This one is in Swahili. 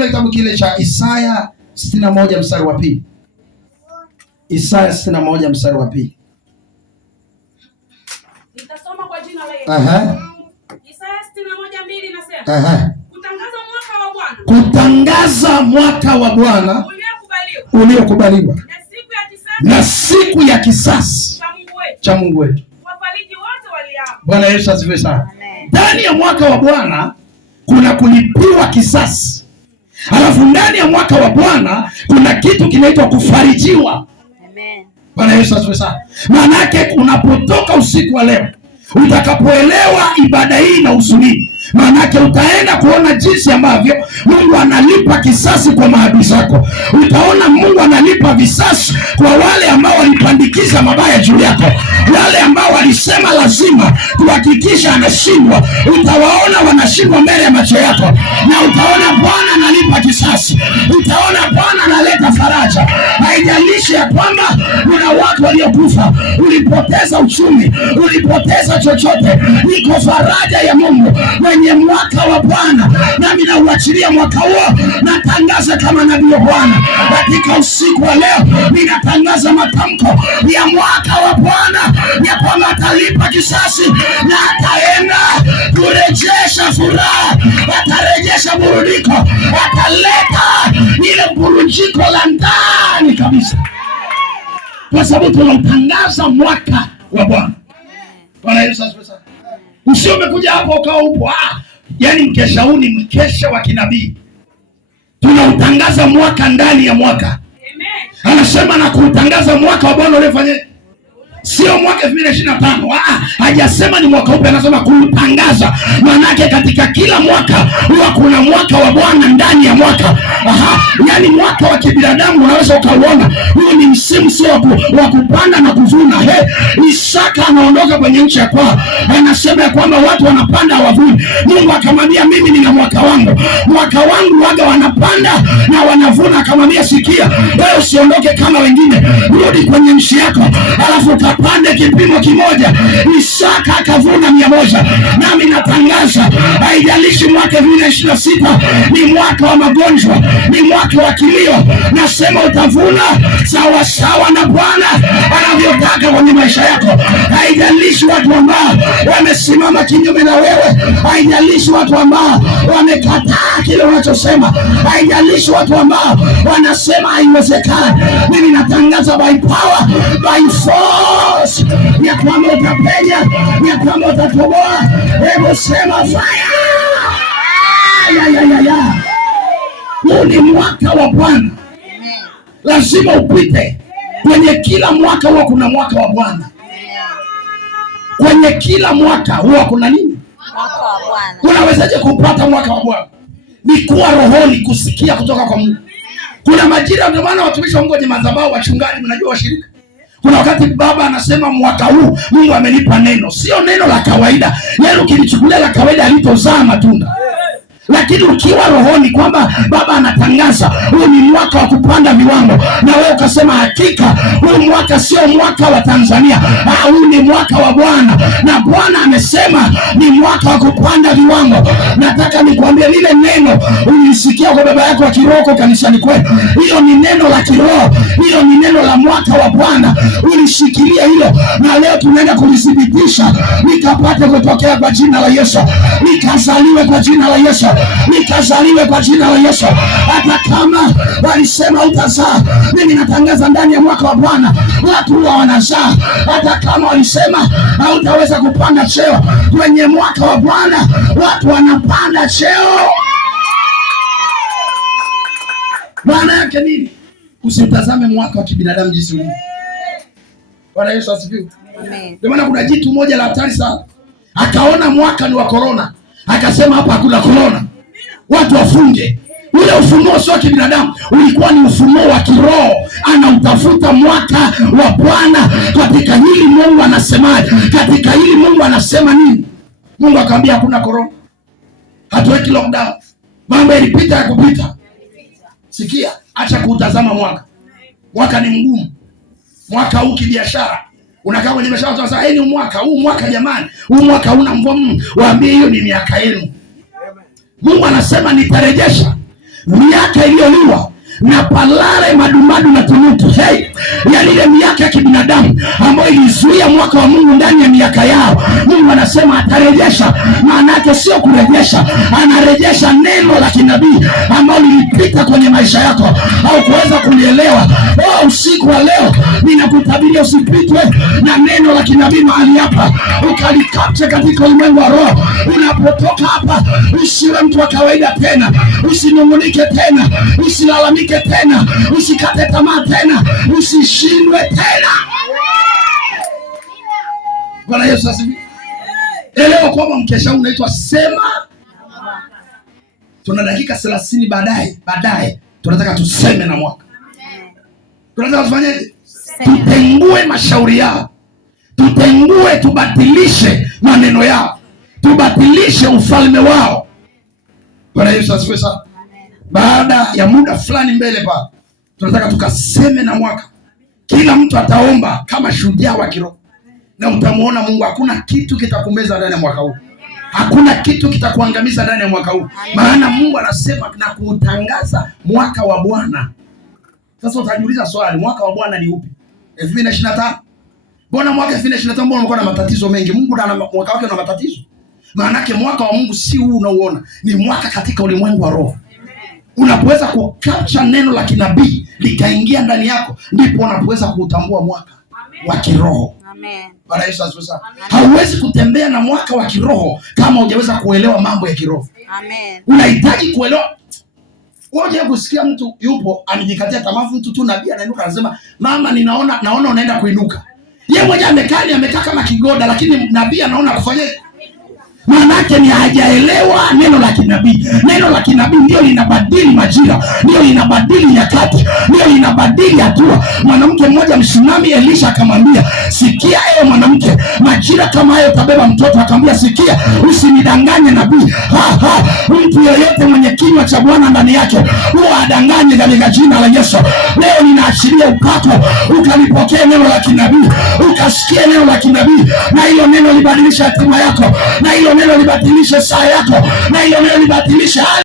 Fungua kitabu kile cha Isaya 61 mstari wa 2. Isaya 61 mstari wa 2. Nitasoma kwa jina la Yesu. Isaya 61:2 nasema. Kutangaza mwaka wa Bwana. Kutangaza mwaka wa Bwana uliokubaliwa. Na siku ya kisasi cha Mungu wetu. Wafariji wote waliao. Bwana Yesu asifiwe sana. Ndani ya mwaka wa Bwana kuna kulipiwa kisasi. Alafu ndani ya mwaka wa Bwana kuna kitu kinaitwa kufarijiwa. Amen. Bwana Yesu asifiwe sana. Maana yake unapotoka usiku wa leo, utakapoelewa ibada hii na usuli, maana yake utaenda kuona jinsi ambavyo Mungu analipa kisasi kwa maadui zako. Utaona Mungu analipa visasi kwa wale ambao walipandikiza mabaya juu yako, wale ambao walisema lazima tuhakikisha anashindwa. Utawaona wanashindwa mbele ya macho yako, na utaona Bwana analipa kisasi. Utaona Bwana analeta faraja. Haijalishi ya kwamba kuna watu waliokufa, ulipoteza uchumi, ulipoteza chochote, iko faraja ya Mungu kwenye mwaka wa Bwana. Nami nauachilia mwaka huo, natangaza kama nabii wa Bwana katika usiku wa leo. Ninatangaza matamko ya mwaka wa Bwana ya kwamba atalipa kisasi na ataenda kurejesha furaha, atarejesha burudiko, ataleta ile burudiko la ndani kabisa, kwa sababu tunautangaza mwaka wa Bwana. Bwana Yesu asifiwe sana. Usio umekuja hapo ukao upo. Yaani mkesha huu ni mkesha wa kinabii. Tunautangaza mwaka ndani ya mwaka. Amen. Anasema na kuutangaza mwaka wa Bwana ulifanya. Sio mwaka 2025. Hajasema ni mwaka upi, anasema kuutangaza. Maana yake katika kila mwaka huwa kuna mwaka wa Bwana ndani ya mwaka. Yaani mwaka wa kibinadamu unaweza ukauona. Huo ni msimu sio wa kupanda na kuvuna. Isaka anaondoka kwenye nchi ya kwao. Anasema ya kwamba watu wanapanda hawavuni. Mungu akamwambia mimi nina mwaka wangu. Mwaka wangu waga wanapanda na wanavuna. Akamwambia sikia, wewe usiondoke kama wengine. Rudi kwenye nchi yako. Alafu kapande kipimo kimoja. Isaka akavuna 100. Nami natangaza haijalishi mwaka 2026 ni mwaka wa magonjwa, ni mwaka wa kilio. Nasema utavuna sawa sawa na Bwana anavyotaka kwenye maisha yako. Haijalishi watu ambao wamesimama kinyume na wewe, haijalishi watu ambao wamekataa kile unachosema, haijalishi watu ambao wanasema haiwezekani. Mimi natangaza by power, by force, ya kwamba utapenya, ya kwamba utatoboa. Hebu sema fire! Huu ni mwaka wa Bwana. Lazima upite. Kwenye kila mwaka huwa kuna mwaka wa Bwana. Kwenye kila mwaka huwa kuna nini? Mwaka wa Bwana. Unawezaje kupata mwaka wa Bwana? Ni kuwa rohoni, kusikia kutoka kwa Mungu. Kuna majira, ndio maana watumishi wa Mungu wenye madhabahu, wachungaji, mnajua washirika, kuna wakati baba anasema mwaka huu Mungu amenipa neno. Sio neno la kawaida. Yaani ukilichukulia la kawaida halitozaa matunda. Lakini ukiwa rohoni kwamba baba anatangaza huu ni mwaka wa kupanda viwango, na wewe ukasema hakika huu mwaka sio mwaka wa Tanzania, huu ni mwaka wa Bwana, na Bwana amesema ni mwaka wa kupanda viwango. Nataka nikwambie lile neno ulisikia kwa baba yako wa kiroho kanisani kwetu, hilo ni neno la kiroho, hilo ni neno la mwaka wa Bwana. Ulishikilia hilo, na leo tunaenda kulithibitisha. Nikapate kutokea kwa jina la Yesu, nikazaliwe kwa jina la Yesu, nikazaliwe kwa jina la Yesu. Hata kama walisema utazaa, mimi natangaza ndani ya mwaka wa Bwana watu huwa wanazaa. Hata kama walisema hautaweza kupanda cheo, kwenye mwaka wa Bwana watu wanapanda cheo. Maana yake nini? Usitazame mwaka wa kibinadamu jinsi ulivyo. Bwana Yesu asifiwe. Amen. Ndio maana kuna jitu moja la hatari sana. Akaona mwaka ni wa corona, akasema hapa hakuna corona, watu wafunge. Ule ufunuo sio kibinadamu, ulikuwa ni ufunuo wa kiroho. Anautafuta mwaka wa Bwana. Katika hili Mungu anasemaje? Katika hili Mungu anasema nini? Mungu akamwambia hakuna corona, hatuweki lockdown, mambo yalipita ya kupita. Sikia, acha kutazama mwaka. Mwaka ni mgumu. Mwaka huu kibiashara, unakaa kwenye biashara tu sasa, ni mwaka huu, mwaka jamani, huu mwaka una mvua. Waambie hiyo ni miaka yenu. Mungu anasema nitarejesha. miaka iliyoliwa na palare, madumadu na tunutu. Hey, yani ile miaka ya kibinadamu ambayo ilizuia mwaka wa Mungu ndani ya miaka yao, Mungu anasema atarejesha. Maana yake sio kurejesha, anarejesha neno la kinabii ambalo lilipita kwenye maisha yako au kuweza kulielewa. Usiku wa leo ninakutabiria usipitwe na neno la kinabii mahali hapa, ukalikapche katika ulimwengu wa roho. Unapotoka hapa, usiwe mtu wa kawaida tena, usinungunike tena, usilalamike tena, usikate tamaa tena, usishindwe tena. Bwana Yesu asifiwe. Elewa kwamba mkesha unaitwa Sema. Tuna dakika 30 baadaye tunataka tuseme na mwaka. Tunataka tufanyeje? Tutengue mashauri yao, tutengue, tubatilishe maneno yao, tubatilishe ufalme wao. Bwana Yesu asifiwe sana. Baada ya muda fulani mbele pa, tunataka tukaseme na mwaka. Kila mtu ataomba kama shujaa wa kiroho, na utamuona Mungu. Hakuna kitu kitakumeza ndani ya mwaka huu, hakuna kitu kitakuangamiza ndani ya mwaka huu, maana Mungu anasema na kuutangaza mwaka wa Bwana. Sasa utajiuliza swali, mwaka wa Bwana ni upi? 2025. Mbona mwaka 2025 mbona unakuwa na matatizo mengi? Mungu ana mwaka wake na matatizo. Maana yake mwaka wa Mungu si huu unaoona, ni mwaka katika ulimwengu wa roho. Unapoweza kukapcha neno la kinabii likaingia ndani yako, ndipo unapoweza kuutambua mwaka wa kiroho. Amen. Bwana Yesu asifiwe sana. Hauwezi kutembea na mwaka wa kiroho kama hujaweza kuelewa mambo ya kiroho. Amen. Unahitaji kuelewa. Wewe kusikia mtu yupo amejikatia tamaa, mtu tu nabii anainuka anasema, "Mama, naona unaenda kuinuka." Yeye mwenyewe amekaa kama kigoda, lakini nabii anaona kufanya. Maana yake ni hajaelewa neno la kinabii. Neno la kinabii ndio linabadili majira, ndio linabadili nyakati, ndio linabadili hatua. Mwanamke mmoja Mshunami, Elisha akamwambia, "Sikia ewe mwanamke, majira kama hayo utabeba mtoto." Akamwambia, "Sikia, usinidanganye nabii." Mtu yeyote mwenye kinywa cha Bwana ndani yake huwa adanganye katika jina la Yesu. Leo ninaachilia upako, ukalipokea neno la kinabii, ukasikia neno la kinabii, na hilo neno libadilisha hatima yako, na hilo neno libadilishe saa yako, na hilo neno libadilishe